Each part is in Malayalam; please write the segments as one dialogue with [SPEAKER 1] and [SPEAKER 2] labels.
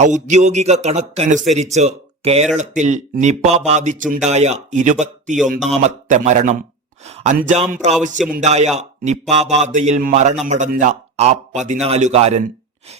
[SPEAKER 1] ഔദ്യോഗിക കണക്കനുസരിച്ച് കേരളത്തിൽ നിപ ബാധിച്ചുണ്ടായ ഇരുപത്തിയൊന്നാമത്തെ മരണം. അഞ്ചാം പ്രാവശ്യമുണ്ടായ നിപ ബാധയിൽ മരണമടഞ്ഞ ആ പതിനാലുകാരൻ.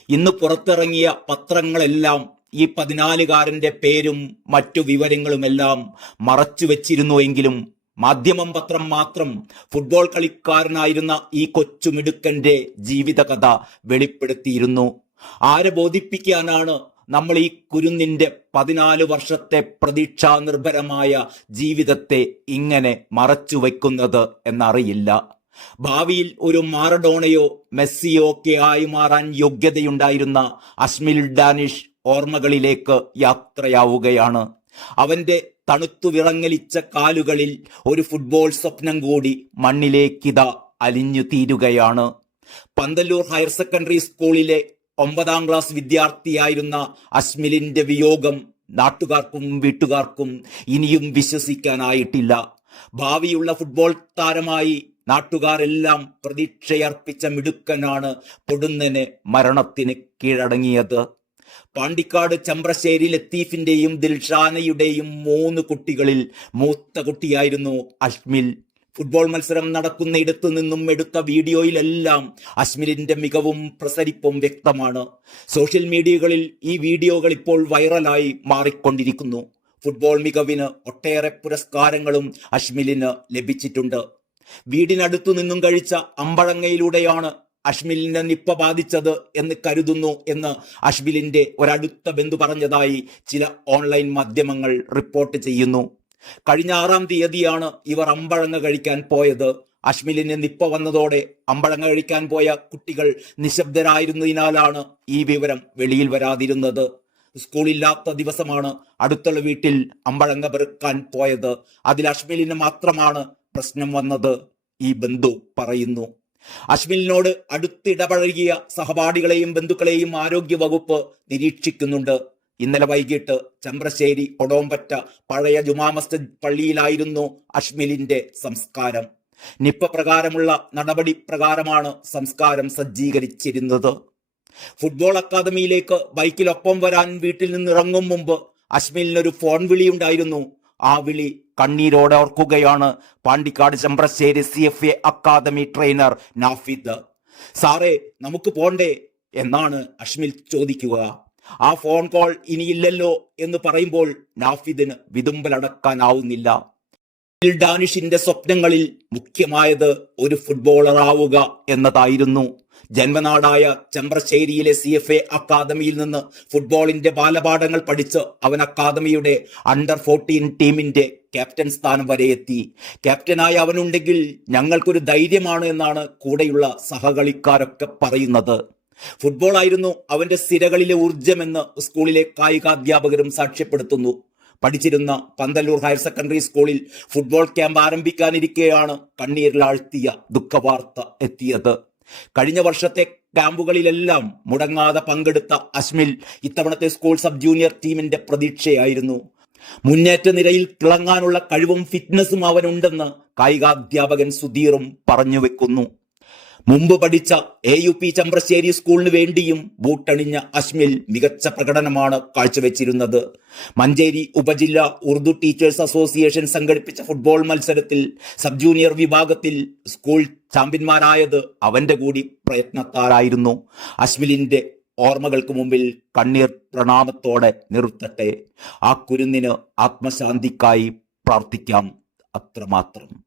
[SPEAKER 1] ഇന്ന് പുറത്തിറങ്ങിയ പത്രങ്ങളെല്ലാം ഈ പതിനാലുകാരന്റെ പേരും മറ്റു വിവരങ്ങളുമെല്ലാം മറച്ചു വെച്ചിരുന്നുവെങ്കിലും മാധ്യമം പത്രം മാത്രം ഫുട്ബോൾ കളിക്കാരനായിരുന്ന ഈ കൊച്ചുമിടുക്കന്റെ ജീവിതകഥ വെളിപ്പെടുത്തിയിരുന്നു. ആരെ ബോധിപ്പിക്കാനാണ് നമ്മൾ ഈ കുരുന്നിന്റെ പതിനാല് വർഷത്തെ പ്രതീക്ഷാ നിർഭരമായ ജീവിതത്തെ ഇങ്ങനെ മറച്ചു വയ്ക്കുന്നത് എന്നറിയില്ല. ഭാവിയിൽ ഒരു മാറഡോണയോ മെസ്സിയോ ഒക്കെ ആയി മാറാൻ യോഗ്യതയുണ്ടായിരുന്ന അസ്മിൽ ഡാനിഷ് ഓർമ്മകളിലേക്ക് യാത്രയാവുകയാണ്. അവന്റെ തണുത്തുവിറങ്ങലിച്ച കാലുകളിൽ ഒരു ഫുട്ബോൾ സ്വപ്നം കൂടി മണ്ണിലേക്കിതാ അലിഞ്ഞു തീരുകയാണ്. പന്തല്ലൂർ ഹയർ സെക്കൻഡറി സ്കൂളിലെ ഒമ്പതാം ക്ലാസ് വിദ്യാർത്ഥിയായിരുന്ന അസ്മിലിന്റെ വിയോഗം നാട്ടുകാർക്കും വീട്ടുകാർക്കും ഇനിയും വിശ്വസിക്കാനായിട്ടില്ല. ഭാവിയുള്ള ഫുട്ബോൾ താരമായി നാട്ടുകാരെല്ലാം പ്രതീക്ഷയർപ്പിച്ച മിടുക്കനാണ് പൊടുന്നനെ മരണത്തിന് കീഴടങ്ങിയത്. പാണ്ടിക്കാട് ചമ്പ്രശ്ശേരി ലത്തീഫിന്റെയും ദിൽഷാനയുടെയും മൂന്ന് കുട്ടികളിൽ മൂത്ത കുട്ടിയായിരുന്നു അഷ്മിൽ ഫുട്ബോൾ മത്സരം നടക്കുന്നിടത്തു നിന്നും എടുത്ത വീഡിയോയിലെല്ലാം അശ്മിലിന്റെ മികവും പ്രസരിപ്പും വ്യക്തമാണ്. സോഷ്യൽ മീഡിയകളിൽ ഈ വീഡിയോകൾ ഇപ്പോൾ വൈറലായി മാറിക്കൊണ്ടിരിക്കുന്നു. ഫുട്ബോൾ മികവിന് ഒട്ടേറെ പുരസ്കാരങ്ങളും അശ്മിലിന് ലഭിച്ചിട്ടുണ്ട്. വീടിനടുത്തു നിന്നും കഴിച്ച അമ്പഴങ്ങയിലൂടെയാണ് അഷ്മിലിനെ നിപ്പ ബാധിച്ചത് എന്ന് കരുതുന്നു എന്ന് അഷ്മിലിന്റെ ഒരടുത്ത ബന്ധു പറഞ്ഞതായി ചില ഓൺലൈൻ മാധ്യമങ്ങൾ റിപ്പോർട്ട് ചെയ്യുന്നു. കഴിഞ്ഞ ആറാം തീയതിയാണ് ഇവർ അമ്പഴങ്ങ കഴിക്കാൻ പോയത്. അശ്മിലിന് നിപ്പ വന്നതോടെ അമ്പഴങ്ങ കഴിക്കാൻ പോയ കുട്ടികൾ നിശബ്ദരായിരുന്നതിനാലാണ് ഈ വിവരം വെളിയിൽ വരാതിരുന്നത്. സ്കൂളില്ലാത്ത ദിവസമാണ് അടുത്തുള്ള വീട്ടിൽ അമ്പഴങ്ങ പെറുക്കാൻ പോയത്. അതിൽ അശ്മിലിന് മാത്രമാണ് പ്രശ്നം വന്നത് ഈ ബന്ധു പറയുന്നു. അശ്മിലിനോട് അടുത്തിടപഴകിയ സഹപാഠികളെയും ബന്ധുക്കളെയും ആരോഗ്യ വകുപ്പ് നിരീക്ഷിക്കുന്നുണ്ട്. ഇന്നലെ വൈകിട്ട് ചമ്പ്രശ്ശേരി ഒടോമ്പറ്റ പഴയ ജുമാ മസ്ജിദ് പള്ളിയിലായിരുന്നു അഷ്മിലിന്റെ സംസ്കാരം. നിപ്പ പ്രകാരമുള്ള നടപടി പ്രകാരമാണ് സംസ്കാരം സജ്ജീകരിച്ചിരുന്നത്. ഫുട്ബോൾ അക്കാദമിയിലേക്ക് ബൈക്കിലൊപ്പം വരാൻ വീട്ടിൽ നിന്ന് ഇറങ്ങും മുമ്പ് അശ്മിലിനൊരു ഫോൺ വിളിയുണ്ടായിരുന്നു. ആ വിളി കണ്ണീരോടെ ഓർക്കുകയാണ് Pandikkad Chembrassery C F A academy trainer Nafid. സാറേ നമുക്ക് പോണ്ടേ? എന്നാണ് അഷ്മിൽ ചോദിക്കുക. ആ ഫോൺ കോൾ ഇനിയില്ലല്ലോ എന്ന് പറയുമ്പോൾ നാഫിദിന് വിതുമ്പലടക്കാനാവുന്നില്ല ഡാനിഷിന്റെ സ്വപ്നങ്ങളിൽ മുഖ്യമായത് ഒരു ഫുട്ബോളർ ആവുക എന്നതായിരുന്നു. ജന്മനാടായ ചെമ്പ്രശ്ശേരിയിലെ സി എഫ് എ അക്കാദമിയിൽ നിന്ന് ഫുട്ബോളിന്റെ ബാലപാഠങ്ങൾ പഠിച്ച് അവൻ അക്കാദമിയുടെ അണ്ടർ ഫോർട്ടീൻ ടീമിന്റെ ക്യാപ്റ്റൻ സ്ഥാനം വരെ എത്തി. ക്യാപ്റ്റനായി അവനുണ്ടെങ്കിൽ ഞങ്ങൾക്കൊരു ധൈര്യമാണ് എന്നാണ് കൂടെയുള്ള സഹകളിക്കാരൊക്കെ പറയുന്നത്. ഫുട്ബോൾ ആയിരുന്നു അവന്റെ സിരകളിലെ ഊർജമെന്ന് സ്കൂളിലെ കായികാധ്യാപകരും സാക്ഷ്യപ്പെടുത്തുന്നു. പഠിച്ചിരുന്ന പന്തല്ലൂർ ഹയർ സെക്കൻഡറി സ്കൂളിൽ ഫുട്ബോൾ ക്യാമ്പ് ആരംഭിക്കാനിരിക്കെയാണ് കണ്ണീരിലാഴ്ത്തിയ ദുഃഖവാർത്ത എത്തിയത്. കഴിഞ്ഞ വർഷത്തെ ക്യാമ്പുകളിലെല്ലാം മുടങ്ങാതെ പങ്കെടുത്ത അശ്മിൽ ഇത്തവണത്തെ സ്കൂൾ സബ് ജൂനിയർ ടീമിന്റെ പ്രതീക്ഷയായിരുന്നു. മുന്നേറ്റ നിരയിൽ തിളങ്ങാനുള്ള കഴിവും ഫിറ്റ്നസും അവനുണ്ടെന്ന് കായികാധ്യാപകൻ സുധീറും പറഞ്ഞു വെക്കുന്നു. മുമ്പ് പഠിച്ച എ യു പി ചമ്പ്രശ്ശേരി സ്കൂളിന് വേണ്ടിയും ബൂട്ടണിഞ്ഞ അശ്മിൽ മികച്ച പ്രകടനമാണ് കാഴ്ചവെച്ചിരുന്നത്. മഞ്ചേരി ഉപജില്ല ഉറുദു ടീച്ചേഴ്സ് അസോസിയേഷൻ സംഘടിപ്പിച്ച ഫുട്ബോൾ മത്സരത്തിൽ സബ് ജൂനിയർ വിഭാഗത്തിൽ സ്കൂൾ ചാമ്പ്യന്മാരായത് അവന്റെ കൂടി പ്രയത്നത്താലായിരുന്നു. അശ്മിലിന്റെ ഓർമ്മകൾക്ക് മുമ്പിൽ കണ്ണീർ പ്രണാമത്തോടെ നിർത്തട്ടെ ആ കുരുന്നിന് ആത്മശാന്തിക്കായി പ്രാർത്ഥിക്കാം. അത്രമാത്രം.